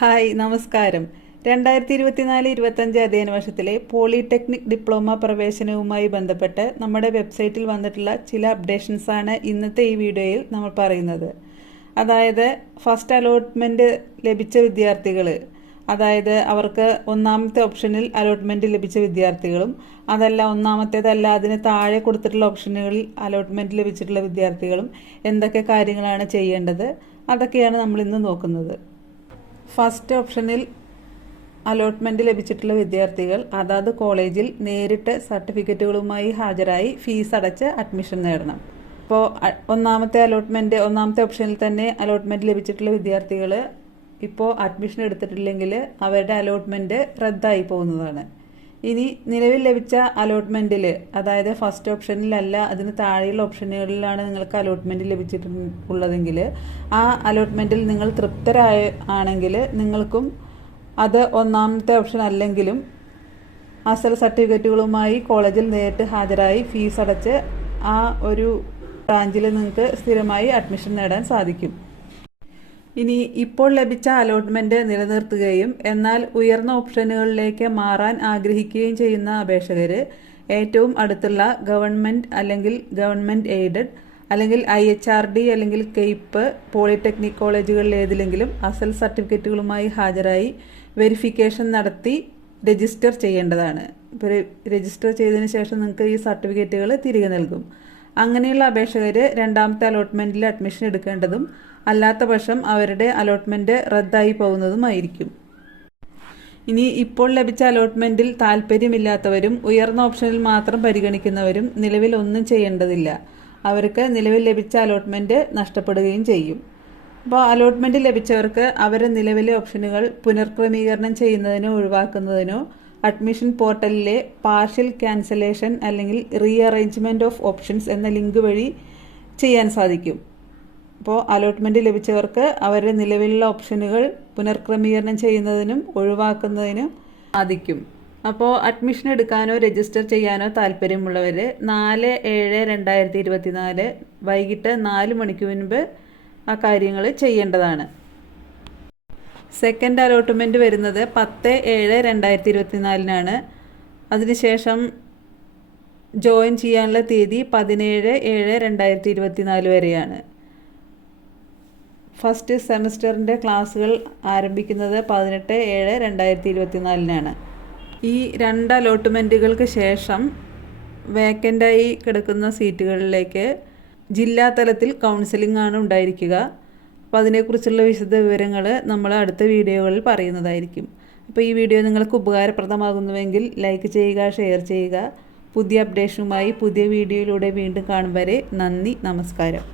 Hi നമസ്കാരം. 2024-25 അധ്യയന വർഷത്തിലെ പോളിടെക്നിക് ഡിപ്ലോമ പ്രവേശനവുമായി ബന്ധപ്പെട്ട് നമ്മുടെ വെബ്സൈറ്റിൽ വന്നിട്ടുള്ള ചില അപ്ഡേഷൻസാണ് ഇന്നത്തെ ഈ വീഡിയോയിൽ നമ്മൾ പറയുന്നത്. അതായത് ഫസ്റ്റ് അലോട്ട്മെൻറ്റ് ലഭിച്ച വിദ്യാർത്ഥികൾ, അതായത് അവർക്ക് ഒന്നാമത്തെ ഓപ്ഷനിൽ അലോട്ട്മെൻറ്റ് ലഭിച്ച വിദ്യാർത്ഥികളും ഒന്നാമത്തേതല്ല അതിന് താഴെ കൊടുത്തിട്ടുള്ള ഓപ്ഷനുകളിൽ അലോട്ട്മെൻറ്റ് ലഭിച്ചിട്ടുള്ള വിദ്യാർത്ഥികളും എന്തൊക്കെ കാര്യങ്ങളാണ് ചെയ്യേണ്ടത് അതൊക്കെയാണ് നമ്മൾ ഇന്ന് നോക്കുന്നത്. ഫസ്റ്റ് ഓപ്ഷനിൽ അലോട്ട്മെൻറ്റ് ലഭിച്ചിട്ടുള്ള വിദ്യാർത്ഥികൾ അതാത് കോളേജിൽ നേരിട്ട് സർട്ടിഫിക്കറ്റുകളുമായി ഹാജരായി ഫീസ് അടച്ച് അഡ്മിഷൻ നേടണം. ഇപ്പോൾ ഒന്നാമത്തെ ഓപ്ഷനിൽ തന്നെ അലോട്ട്മെൻറ്റ് ലഭിച്ചിട്ടുള്ള വിദ്യാർത്ഥികൾ ഇപ്പോൾ അഡ്മിഷൻ എടുത്തിട്ടില്ലെങ്കിൽ അവരുടെ അലോട്ട്മെൻറ്റ് റദ്ദായി പോകുന്നതാണ്. ഇനി നിലവിൽ ലഭിച്ച അലോട്ട്മെൻറ്റിൽ, അതായത് ഫസ്റ്റ് ഓപ്ഷനിലല്ല അതിന് താഴെയുള്ള ഓപ്ഷനുകളിലാണ് നിങ്ങൾക്ക് അലോട്ട്മെൻറ്റ് ലഭിച്ചിട്ടുള്ളതെങ്കിൽ ആ അലോട്ട്മെൻറ്റിൽ നിങ്ങൾ ആണെങ്കിൽ നിങ്ങൾക്കും അത് ഒന്നാമത്തെ ഓപ്ഷൻ അല്ലെങ്കിലും അസൽ സർട്ടിഫിക്കറ്റുകളുമായി കോളേജിൽ നേരിട്ട് ഹാജരായി ഫീസ് അടച്ച് ആ ഒരു ബ്രാഞ്ചിൽ നിങ്ങൾക്ക് സ്ഥിരമായി അഡ്മിഷൻ നേടാൻ സാധിക്കും. ഇനി ഇപ്പോൾ ലഭിച്ച അലോട്ട്മെൻറ്റ് നിലനിർത്തുകയും എന്നാൽ ഉയർന്ന ഓപ്ഷനുകളിലേക്ക് മാറാൻ ആഗ്രഹിക്കുകയും ചെയ്യുന്ന അപേക്ഷകർ ഏറ്റവും അടുത്തുള്ള ഗവൺമെൻറ് അല്ലെങ്കിൽ ഗവൺമെൻറ് എയ്ഡഡ് അല്ലെങ്കിൽ IHRD അല്ലെങ്കിൽ കെയ്പ്പ് പോളിടെക്നിക് കോളേജുകളിൽ ഏതിലെങ്കിലും അസൽ സർട്ടിഫിക്കറ്റുകളുമായി ഹാജരായി വെരിഫിക്കേഷൻ നടത്തി രജിസ്റ്റർ ചെയ്യേണ്ടതാണ്. ഇപ്പോൾ രജിസ്റ്റർ ചെയ്തതിന് ശേഷം നിങ്ങൾക്ക് ഈ സർട്ടിഫിക്കറ്റുകൾ തിരികെ നൽകും. അങ്ങനെയുള്ള അപേക്ഷകർ രണ്ടാമത്തെ അലോട്ട്മെൻറ്റിൽ അഡ്മിഷൻ എടുക്കേണ്ടതും അല്ലാത്ത പക്ഷം അവരുടെ അലോട്ട്മെൻറ്റ് റദ്ദായി പോകുന്നതുമായിരിക്കും. ഇനി ഇപ്പോൾ ലഭിച്ച അലോട്ട്മെൻറ്റിൽ താല്പര്യമില്ലാത്തവരും ഉയർന്ന ഓപ്ഷനിൽ മാത്രം പരിഗണിക്കുന്നവരും നിലവിൽ ഒന്നും ചെയ്യേണ്ടതില്ല. അവർക്ക് നിലവിൽ ലഭിച്ച അലോട്ട്മെൻറ്റ് നഷ്ടപ്പെടുകയും ചെയ്യും. അപ്പോൾ അലോട്ട്മെൻറ്റ് ലഭിച്ചവർക്ക് അവരുടെ നിലവിലെ ഓപ്ഷനുകൾ പുനർക്രമീകരണം ചെയ്യുന്നതിനോ ഒഴിവാക്കുന്നതിനോ അഡ്മിഷൻ പോർട്ടലിലെ പാർഷ്യൽ ക്യാൻസലേഷൻ അല്ലെങ്കിൽ റീഅറേഞ്ച്മെൻറ്റ് ഓഫ് ഓപ്ഷൻസ് എന്ന ലിങ്ക് വഴി ചെയ്യാൻ സാധിക്കും. അപ്പോൾ അലോട്ട്മെൻറ്റ് ലഭിച്ചവർക്ക് അവരുടെ നിലവിലുള്ള ഓപ്ഷനുകൾ പുനർക്രമീകരണം ചെയ്യുന്നതിനും ഒഴിവാക്കുന്നതിനും സാധിക്കും. അപ്പോൾ അഡ്മിഷൻ എടുക്കാനോ രജിസ്റ്റർ ചെയ്യാനോ താല്പര്യമുള്ളവർ 4/7/2024 വൈകിട്ട് 4 മണിക്ക് മുൻപ് ആ കാര്യങ്ങൾ ചെയ്യേണ്ടതാണ്. സെക്കൻഡ് അലോട്ട്മെൻറ്റ് വരുന്നത് 10/7/2024 അതിനുശേഷം ജോയിൻ ചെയ്യാനുള്ള തീയതി 17/7/2024 വരെയാണ്. ഫസ്റ്റ് സെമസ്റ്ററിൻ്റെ ക്ലാസ്സുകൾ ആരംഭിക്കുന്നത് 18/7/2024 ഈ 2 അലോട്ട്മെൻറ്റുകൾക്ക് ശേഷം വേക്കൻ്റായി കിടക്കുന്ന സീറ്റുകളിലേക്ക് ജില്ലാതലത്തിൽ കൗൺസിലിംഗ് ആണ് ഉണ്ടായിരിക്കുക. അപ്പോൾ അതിനെക്കുറിച്ചുള്ള വിശദ വിവരങ്ങൾ നമ്മൾ അടുത്ത വീഡിയോകളിൽ പറയുന്നതായിരിക്കും. അപ്പോൾ ഈ വീഡിയോ നിങ്ങൾക്ക് ഉപകാരപ്രദമാകുന്നുവെങ്കിൽ ലൈക്ക് ചെയ്യുക, ഷെയർ ചെയ്യുക. പുതിയ അപ്ഡേഷനുമായി പുതിയ വീഡിയോയിലൂടെ വീണ്ടും കാണും വരെ നന്ദി, നമസ്കാരം.